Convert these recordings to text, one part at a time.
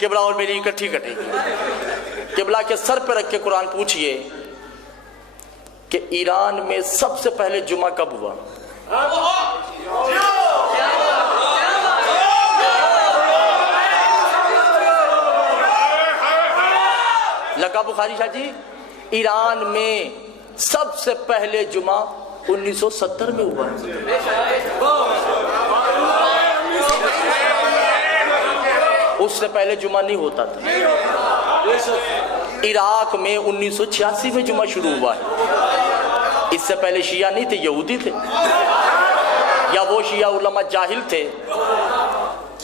قبلہ اور میری اکٹھی کٹے گی۔ قبلہ کے سر پہ رکھ کے قرآن پوچھئے کہ ایران میں سب سے پہلے جمعہ کب ہوا؟ لگا بخاری شاہ جی، ایران میں سب سے پہلے جمعہ 1970 میں ہوا۔ اس سے پہلے جمعہ نہیں ہوتا تھا۔ عراق میں 1986 میں جمعہ شروع ہوا ہے۔ اس سے پہلے شیعہ نہیں تھے، یہودی تھے، یا وہ شیعہ علماء جاہل تھے،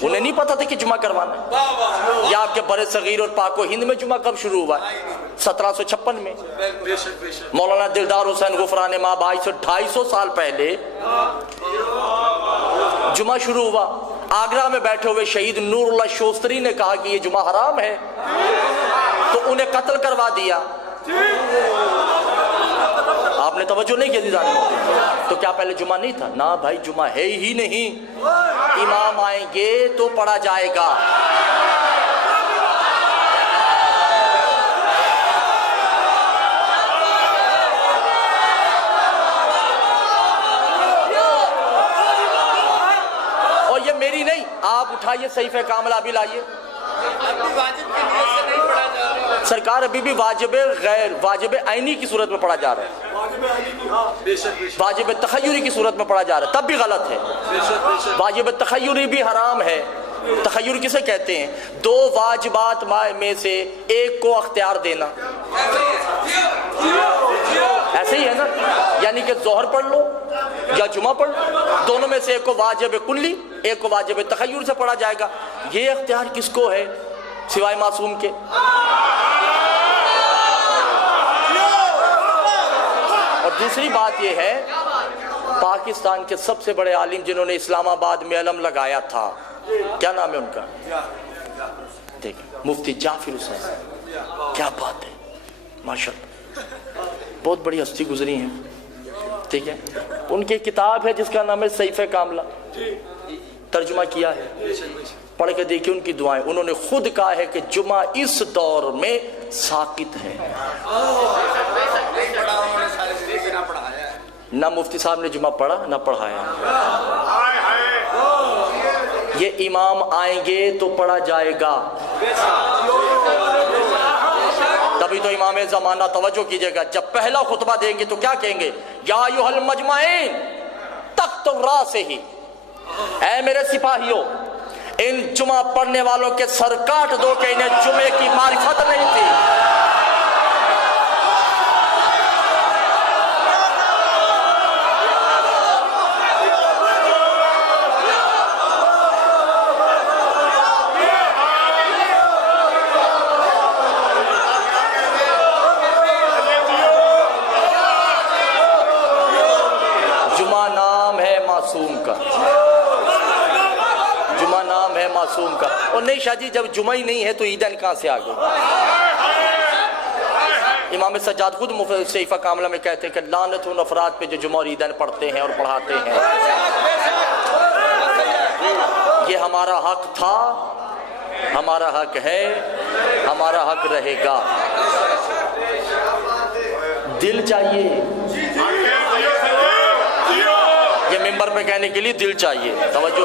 انہیں نہیں پتا تھا کہ جمعہ کروانا ہے۔ یا آپ کے بر صغیر اور پاک و ہند میں جمعہ کب شروع ہوا ہے؟ 1756 میں۔ مولانا دلدار حسین غفران مآب 250 سال پہلے جمعہ شروع ہوا۔ آگرہ میں بیٹھے ہوئے شہید نور اللہ شوستری نے کہا کہ یہ جمعہ حرام ہے، تو انہیں قتل کروا دیا۔ آپ نے توجہ نہیں کی عزیزان، تو کیا پہلے جمعہ نہیں تھا؟ نہ بھائی، جمعہ ہے ہی نہیں۔ امام آئیں گے تو پڑھا جائے گا۔ اور یہ میری نہیں، آپ اٹھائیے صحیفہ کاملہ بھی لائیے۔ سرکار ابھی بھی واجب عینی کی صورت میں پڑھا جا رہا ہے، واجب تخیری کی صورت میں پڑھا جا رہا ہے، تب بھی غلط ہے۔ واجب تخیری بھی حرام ہے۔ تخیر کسے کہتے ہیں؟ دو واجبات میں سے ایک کو اختیار دینا، ایسے ہی ہے نا؟ یعنی کہ ظہر پڑھ لو یا جمعہ پڑھ لو، دونوں میں سے ایک کو واجب کلی، ایک کو واجب تخیر سے پڑھا جائے گا۔ یہ اختیار کس کو ہے سوائے معصوم کے؟ اور دوسری بات یہ ہے، پاکستان کے سب سے بڑے عالم جنہوں نے اسلام آباد میں علم لگایا تھا، کیا نام ہے ان کا؟ دیکھیں، مفتی جعفر حسین۔ کیا بات ہے، ماشاءاللہ، بہت بڑی ہستی گزری ہیں، ٹھیک ہے۔ ان کی کتاب ہے جس کا نام ہے صحیفہ کاملہ، ترجمہ کیا ہے، پڑھ کے دیکھیں ان کی دعائیں۔ انہوں نے خود کہا ہے کہ جمعہ اس دور میں ساقط ہے۔ نہ مفتی صاحب نے جمعہ پڑھا نہ پڑھایا۔ یہ امام آئیں گے تو پڑھا جائے گا، تبھی تو امام زمانہ۔ توجہ کیجئے گا، جب پہلا خطبہ دیں گے تو کیا کہیں گے؟ یا ایھا المجمعین تخت الراس ہی، اے میرے سپاہیوں، ان جمعہ پڑھنے والوں کے سر کاٹ دو کہ انہیں جمعے کی معرفت نہیں تھی۔ جمعہ نام ہے معصوم کا، جمعہ نام ہے معصوم کا۔ اور نہیں شاہ جی، جب جمعہ ہی نہیں ہے تو عیدین کہاں سے آگئے؟ امام سجاد خود صحیفہ کاملہ میں کہتے ہیں کہ لعنت ان افراد پہ جو جمعہ اور عیدین پڑھتے ہیں اور پڑھاتے ہیں۔ یہ ہمارا حق تھا، ہمارا حق ہے، ہمارا حق رہے گا۔ دل چاہیے، یہ ممبر پہ کہنے کے لیے دل چاہیے۔ توجہ